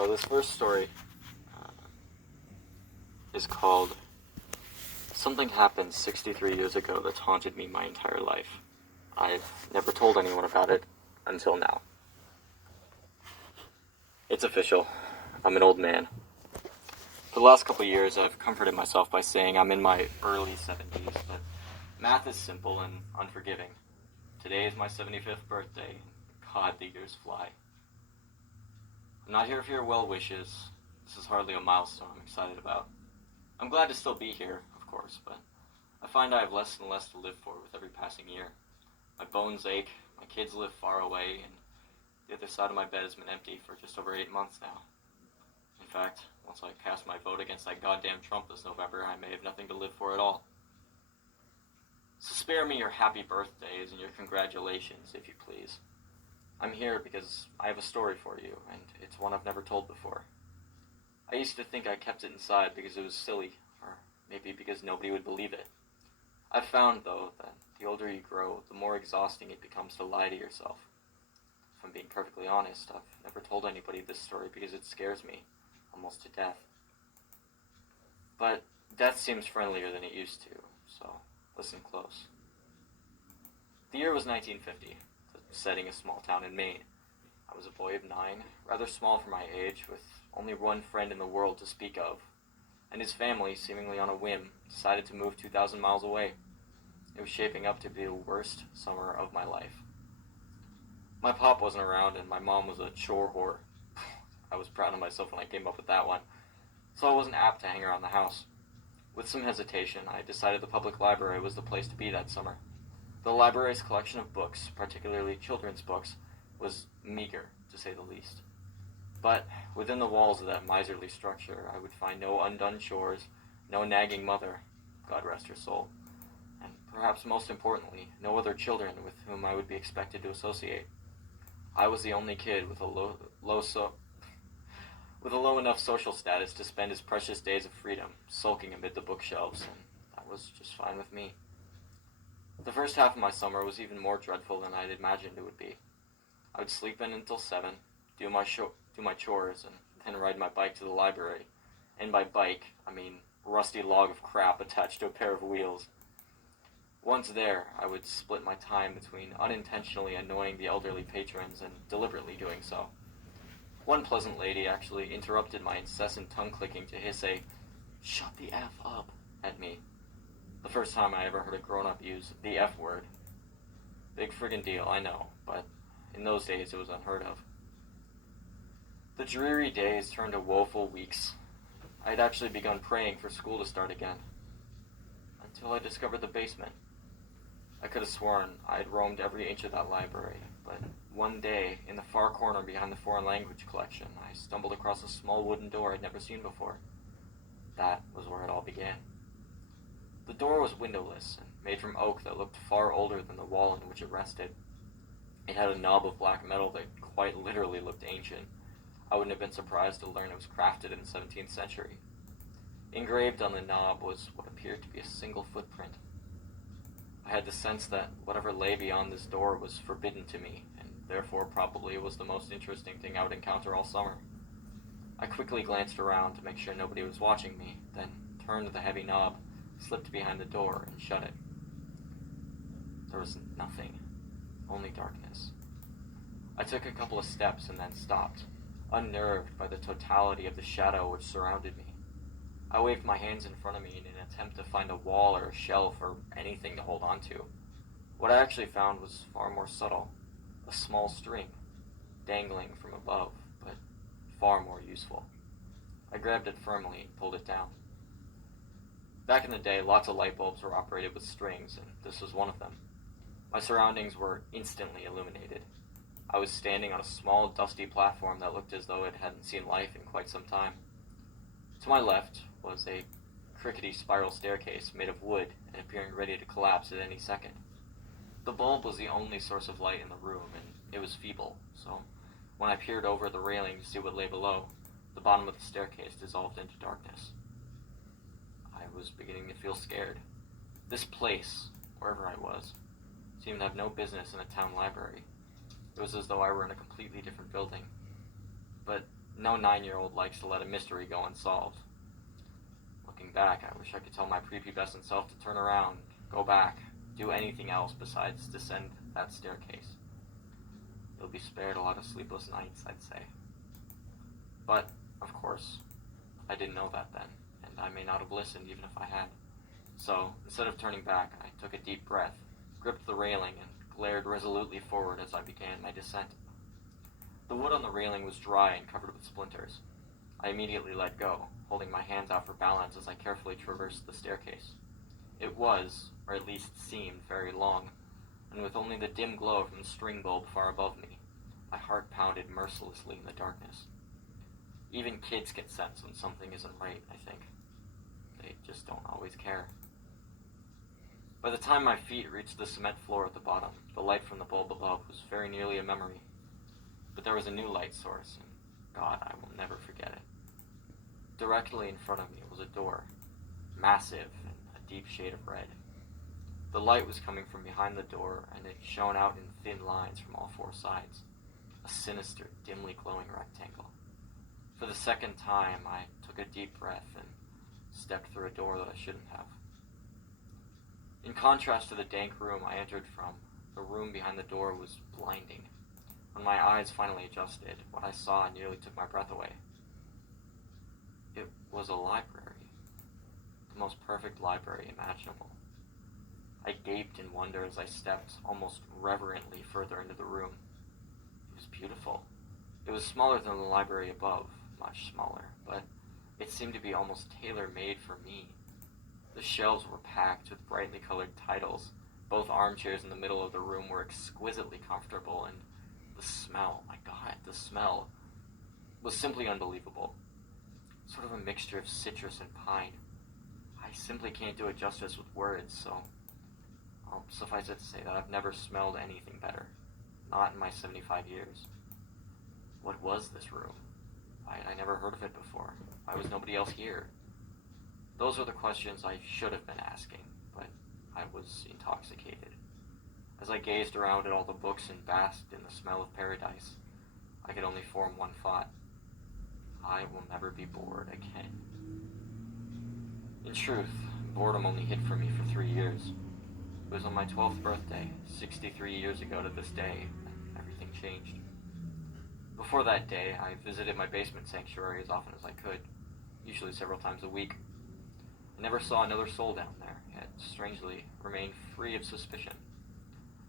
So this first story is called Something Happened 63 Years Ago That Haunted Me My Entire Life. I've never told anyone about it until now. It's official. I'm an old man. For the last couple of years, I've comforted myself by saying I'm in my early 70s, but math is simple and unforgiving. Today is my 75th birthday. God, the years fly. I'm not here for your well wishes. This is hardly a milestone I'm excited about. I'm glad to still be here, of course, but I find I have less and less to live for with every passing year. My bones ache, my kids live far away, and the other side of my bed has been empty for just over 8 months now. In fact, once I cast my vote against that goddamn Trump this November, I may have nothing to live for at all. So spare me your happy birthdays and your congratulations, if you please. I'm here because I have a story for you, and it's one I've never told before. I used to think I kept it inside because it was silly, or maybe because nobody would believe it. I've found, though, that the older you grow, the more exhausting it becomes to lie to yourself. If I'm being perfectly honest, I've never told anybody this story because it scares me, almost to death. But death seems friendlier than it used to, so listen close. The year was 1950, the setting a small town in Maine. I was a boy of 9, rather small for my age, with only one friend in the world to speak of, and his family, seemingly on a whim, decided to move 2,000 miles away. It was shaping up to be the worst summer of my life. My pop wasn't around, and my mom was a chore whore. I was proud of myself when I came up with that one, so I wasn't apt to hang around the house. With some hesitation, I decided the public library was the place to be that summer. The library's collection of books, particularly children's books, was meager, to say the least. But within the walls of that miserly structure, I would find no undone chores, no nagging mother, God rest her soul, and perhaps most importantly, no other children with whom I would be expected to associate. I was the only kid with a low enough social status to spend his precious days of freedom sulking amid the bookshelves, and that was just fine with me. The first half of my summer was even more dreadful than I'd imagined it would be. I would sleep in until 7, do my chores, and then ride my bike to the library. And by bike, I mean rusty log of crap attached to a pair of wheels. Once there, I would split my time between unintentionally annoying the elderly patrons and deliberately doing so. One pleasant lady actually interrupted my incessant tongue-clicking to hiss a "shut the F up" at me. The first time I ever heard a grown-up use the F word. Big friggin' deal, I know, but in those days it was unheard of. The dreary days turned to woeful weeks. I had actually begun praying for school to start again, until I discovered the basement. I could have sworn I had roamed every inch of that library, but one day, in the far corner behind the foreign language collection, I stumbled across a small wooden door I'd never seen before. That was where it all began. The door was windowless and made from oak that looked far older than the wall in which it rested. It had a knob of black metal that quite literally looked ancient. I wouldn't have been surprised to learn it was crafted in the 17th century. Engraved on the knob was what appeared to be a single footprint. I had the sense that whatever lay beyond this door was forbidden to me, and therefore probably was the most interesting thing I would encounter all summer. I quickly glanced around to make sure nobody was watching me, then turned the heavy knob, slipped behind the door, and shut it. There was nothing, only darkness. I took a couple of steps and then stopped, unnerved by the totality of the shadow which surrounded me. I waved my hands in front of me in an attempt to find a wall or a shelf or anything to hold on to. What I actually found was far more subtle, a small string, dangling from above, but far more useful. I grabbed it firmly and pulled it down. Back in the day, lots of light bulbs were operated with strings, and this was one of them. My surroundings were instantly illuminated. I was standing on a small, dusty platform that looked as though it hadn't seen life in quite some time. To my left was a crickety spiral staircase made of wood and appearing ready to collapse at any second. The bulb was the only source of light in the room, and it was feeble, so when I peered over the railing to see what lay below, the bottom of the staircase dissolved into darkness. I was beginning to feel scared. This place, wherever I was, seemed to have no business in a town library. It was as though I were in a completely different building. But No 9-year-old likes to let a mystery go unsolved. Looking back, I wish I could tell my prepubescent self to turn around, go back, do anything else besides descend that staircase. You'll be spared a lot of sleepless nights, I'd say. But, of course, I didn't know that then, and I may not have listened even if I had. So, instead of turning back, I took a deep breath, gripped the railing, and glared resolutely forward as I began my descent. The wood on the railing was dry and covered with splinters. I immediately let go, holding my hands out for balance as I carefully traversed the staircase. It was, or at least seemed, very long, and with only the dim glow from the string bulb far above me, my heart pounded mercilessly in the darkness. Even kids get sense when something isn't right, I think. They just don't always care. By the time my feet reached the cement floor at the bottom, the light from the bulb above was very nearly a memory. But there was a new light source, and God, I will never forget it. Directly in front of me was a door, massive and a deep shade of red. The light was coming from behind the door, and it shone out in thin lines from all four sides, a sinister, dimly glowing rectangle. For the second time, I took a deep breath and stepped through a door that I shouldn't have. In contrast to the dank room I entered from, the room behind the door was blinding. When my eyes finally adjusted, what I saw nearly took my breath away. It was a library. The most perfect library imaginable. I gaped in wonder as I stepped almost reverently further into the room. It was beautiful. It was smaller than the library above, much smaller, but it seemed to be almost tailor-made for me. The shelves were packed with brightly colored titles. Both armchairs in the middle of the room were exquisitely comfortable, and the smell, my God, the smell was simply unbelievable. Sort of a mixture of citrus and pine. I simply can't do it justice with words, so I'll suffice it to say that I've never smelled anything better. Not in my 75 years. What was this room? I never heard of it before. Why was nobody else here? Those are the questions I should have been asking, but I was intoxicated. As I gazed around at all the books and basked in the smell of paradise, I could only form one thought. I will never be bored again. In truth, boredom only hid for me for 3 years. It was on my 12th birthday, 63 years ago to this day, that everything changed. Before that day, I visited my basement sanctuary as often as I could, usually several times a week. I never saw another soul down there, yet strangely remained free of suspicion.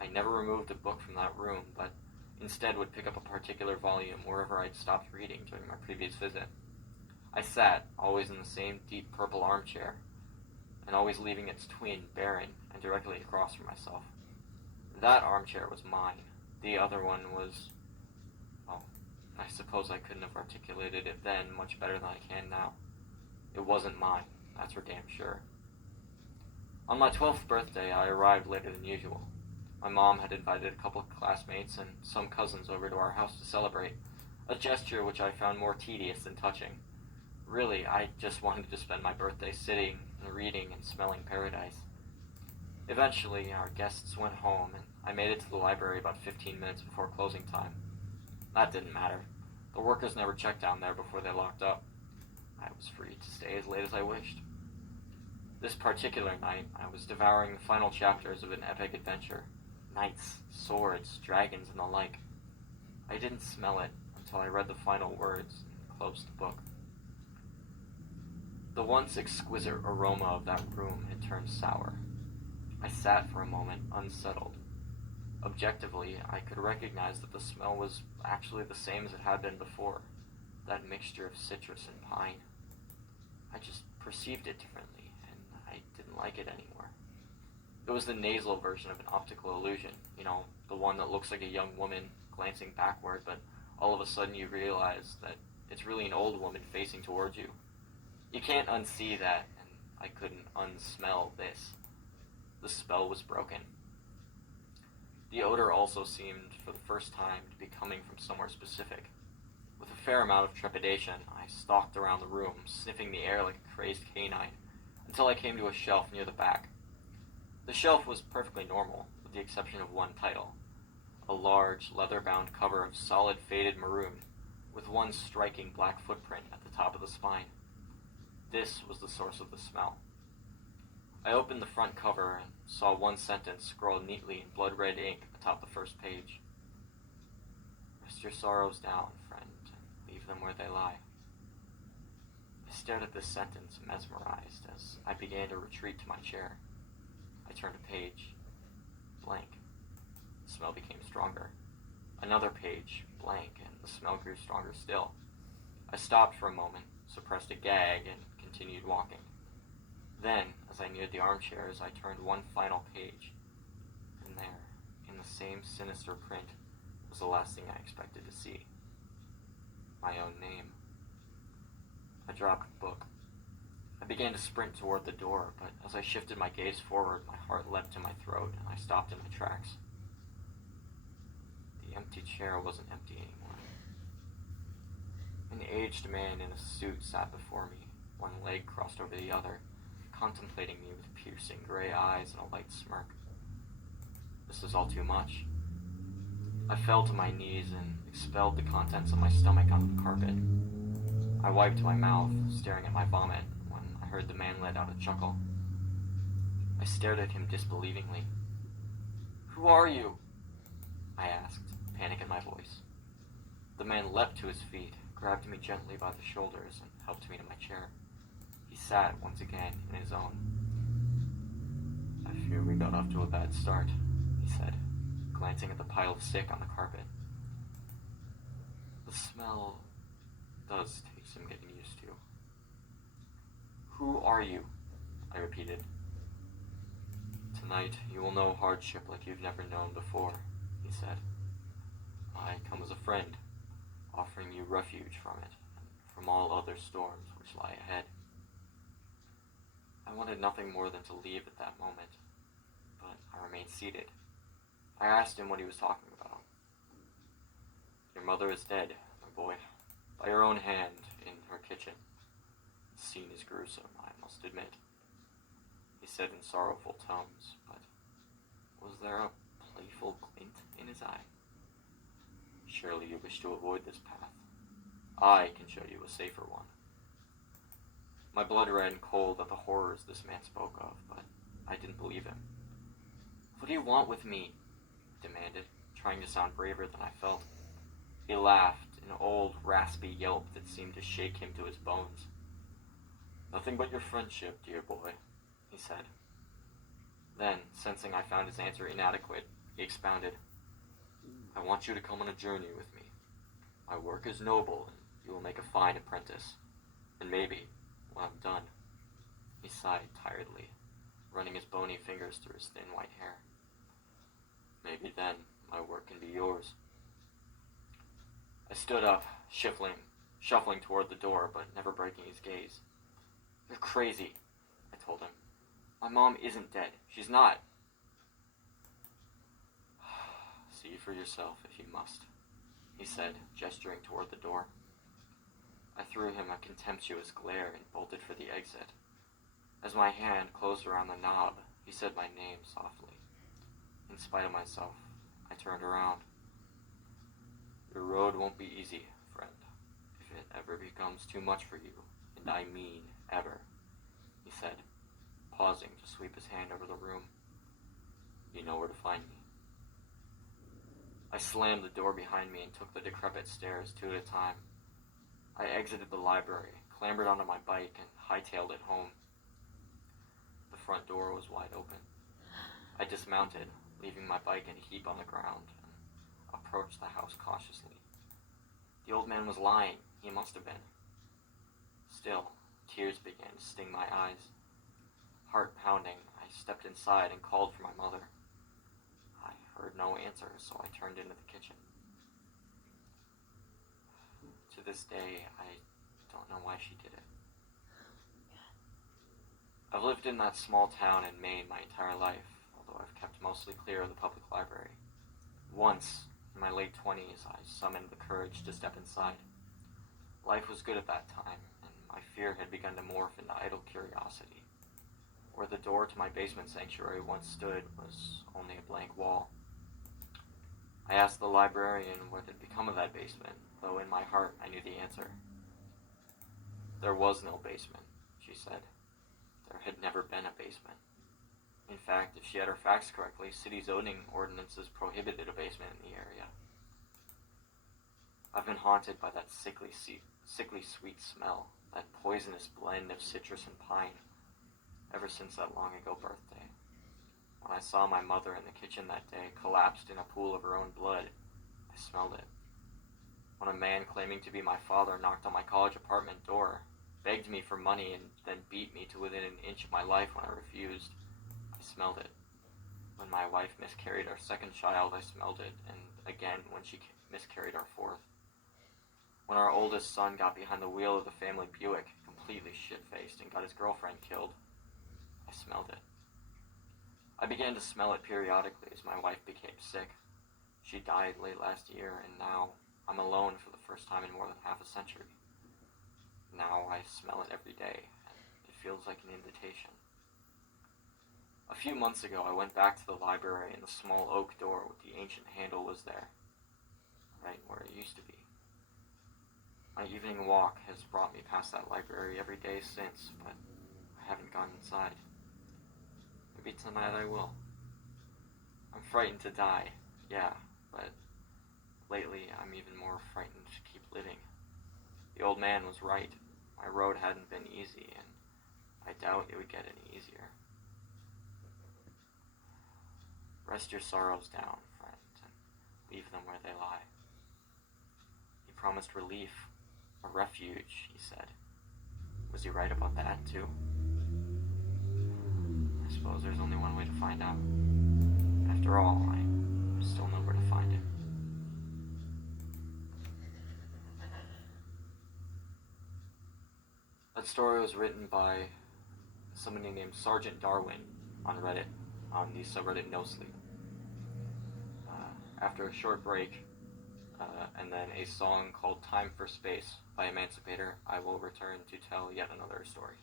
I never removed a book from that room, but instead would pick up a particular volume wherever I'd stopped reading during my previous visit. I sat, always in the same deep purple armchair, and always leaving its twin barren and directly across from myself. That armchair was mine. The other one was, well, I suppose I couldn't have articulated it then much better than I can now. It wasn't mine, that's for damn sure. On my 12th birthday, I arrived later than usual. My mom had invited a couple of classmates and some cousins over to our house to celebrate, a gesture which I found more tedious than touching. Really, I just wanted to spend my birthday sitting and reading and smelling paradise. Eventually, our guests went home, and I made it to the library about 15 minutes before closing time. That didn't matter. The workers never checked down there before they locked up. I was free to stay as late as I wished. This particular night, I was devouring the final chapters of an epic adventure. Knights, swords, dragons, and the like. I didn't smell it until I read the final words and closed the book. The once exquisite aroma of that room had turned sour. I sat for a moment, unsettled. Objectively, I could recognize that the smell was actually the same as it had been before, that mixture of citrus and pine. I just perceived it differently, and I didn't like it anymore. It was the nasal version of an optical illusion, the one that looks like a young woman glancing backward, but all of a sudden you realize that it's really an old woman facing towards you. You can't unsee that, and I couldn't unsmell this. The spell was broken. The odor also seemed, for the first time, to be coming from somewhere specific. With a fair amount of trepidation, I stalked around the room, sniffing the air like a crazed canine, until I came to a shelf near the back. The shelf was perfectly normal, with the exception of one title, a large, leather-bound cover of solid faded maroon, with one striking black footprint at the top of the spine. This was the source of the smell. I opened the front cover and saw one sentence scrawled neatly in blood-red ink atop the first page. Rest your sorrows down, friend, and leave them where they lie. I stared at this sentence, mesmerized, as I began to retreat to my chair. I turned a page. Blank. The smell became stronger. Another page. Blank, and the smell grew stronger still. I stopped for a moment, suppressed a gag, and continued walking. Then, as I neared the armchairs, I turned one final page. And there, in the same sinister print, was the last thing I expected to see. My own name. I dropped the book. I began to sprint toward the door, but as I shifted my gaze forward, my heart leapt in my throat, and I stopped in my tracks. The empty chair wasn't empty anymore. An aged man in a suit sat before me, one leg crossed over the other, contemplating me with piercing gray eyes and a light smirk. This was all too much. I fell to my knees and expelled the contents of my stomach onto the carpet. I wiped my mouth, staring at my vomit, when I heard the man let out a chuckle. I stared at him disbelievingly. "Who are you?" I asked, panic in my voice. The man leapt to his feet, grabbed me gently by the shoulders, and helped me to my chair. He sat once again in his own. "I fear we got off to a bad start," he said, glancing at the pile of sick on the carpet. "The smell does take some getting used to." "Who are you?" I repeated. "Tonight you will know hardship like you've never known before," he said. "I come as a friend, offering you refuge from it, and from all other storms which lie ahead." I wanted nothing more than to leave at that moment, but I remained seated. I asked him what he was talking about. "Your mother is dead, my boy, by her own hand in her kitchen. The scene is gruesome, I must admit," he said in sorrowful tones, but was there a playful glint in his eye? "Surely you wish to avoid this path. I can show you a safer one." My blood ran cold at the horrors this man spoke of, but I didn't believe him. "What do you want with me?" I demanded, trying to sound braver than I felt. He laughed, an old, raspy yelp that seemed to shake him to his bones. "Nothing but your friendship, dear boy," he said. Then, sensing I found his answer inadequate, he expounded. "I want you to come on a journey with me. My work is noble, and you will make a fine apprentice. And maybe, when I'm done," he sighed tiredly, running his bony fingers through his thin white hair, "maybe then my work can be yours." I stood up, shuffling toward the door, but never breaking his gaze. "You're crazy," I told him. "My mom isn't dead. She's not." "See for yourself if you must," he said, gesturing toward the door. I threw him a contemptuous glare and bolted for the exit. As my hand closed around the knob, he said my name softly. In spite of myself, I turned around. "Your road won't be easy, friend, if it ever becomes too much for you, and I mean ever," he said, pausing to sweep his hand over the room. "You know where to find me." I slammed the door behind me and took the decrepit stairs 2 at a time. I exited the library, clambered onto my bike, and hightailed it home. The front door was wide open. I dismounted, leaving my bike in a heap on the ground, and approached the house cautiously. The old man was lying. He must have been. Still, tears began to sting my eyes. Heart pounding, I stepped inside and called for my mother. I heard no answer, so I turned into the kitchen. To this day, I don't know why she did it. I've lived in that small town in Maine my entire life, although I've kept mostly clear of the public library. Once, in my late 20s, I summoned the courage to step inside. Life was good at that time, and my fear had begun to morph into idle curiosity. Where the door to my basement sanctuary once stood was only a blank wall. I asked the librarian what had become of that basement, though in my heart I knew the answer. There was no basement, she said. There had never been a basement. In fact, if she had her facts correctly, city zoning ordinances prohibited a basement in the area. I've been haunted by that sickly sweet smell, that poisonous blend of citrus and pine, ever since that long ago birthday. When I saw my mother in the kitchen that day, collapsed in a pool of her own blood, I smelled it. When a man claiming to be my father knocked on my college apartment door, begged me for money, and then beat me to within an inch of my life when I refused, I smelled it. When my wife miscarried our second child, I smelled it, and again when she miscarried our fourth. When our oldest son got behind the wheel of the family Buick, completely shit-faced, and got his girlfriend killed, I smelled it. I began to smell it periodically as my wife became sick. She died late last year, and now I'm alone for the first time in more than half a century. Now I smell it every day, and it feels like an invitation. A few months ago, I went back to the library, and the small oak door with the ancient handle was there, right where it used to be. My evening walk has brought me past that library every day since, but I haven't gone inside. Maybe tonight I will. I'm frightened to die, yeah, but lately I'm even more frightened to keep living. The old man was right. My road hadn't been easy, and I doubt it would get any easier. Rest your sorrows down, friend, and leave them where they lie. He promised relief, a refuge, he said. Was he right about that, too? I suppose there's only one way to find out. After all, I still know where to find it. That story was written by somebody named Sergeant Darwin on Reddit, on the subreddit No Sleep. After a short break, and then a song called Time for Space by Emancipator, I will return to tell yet another story.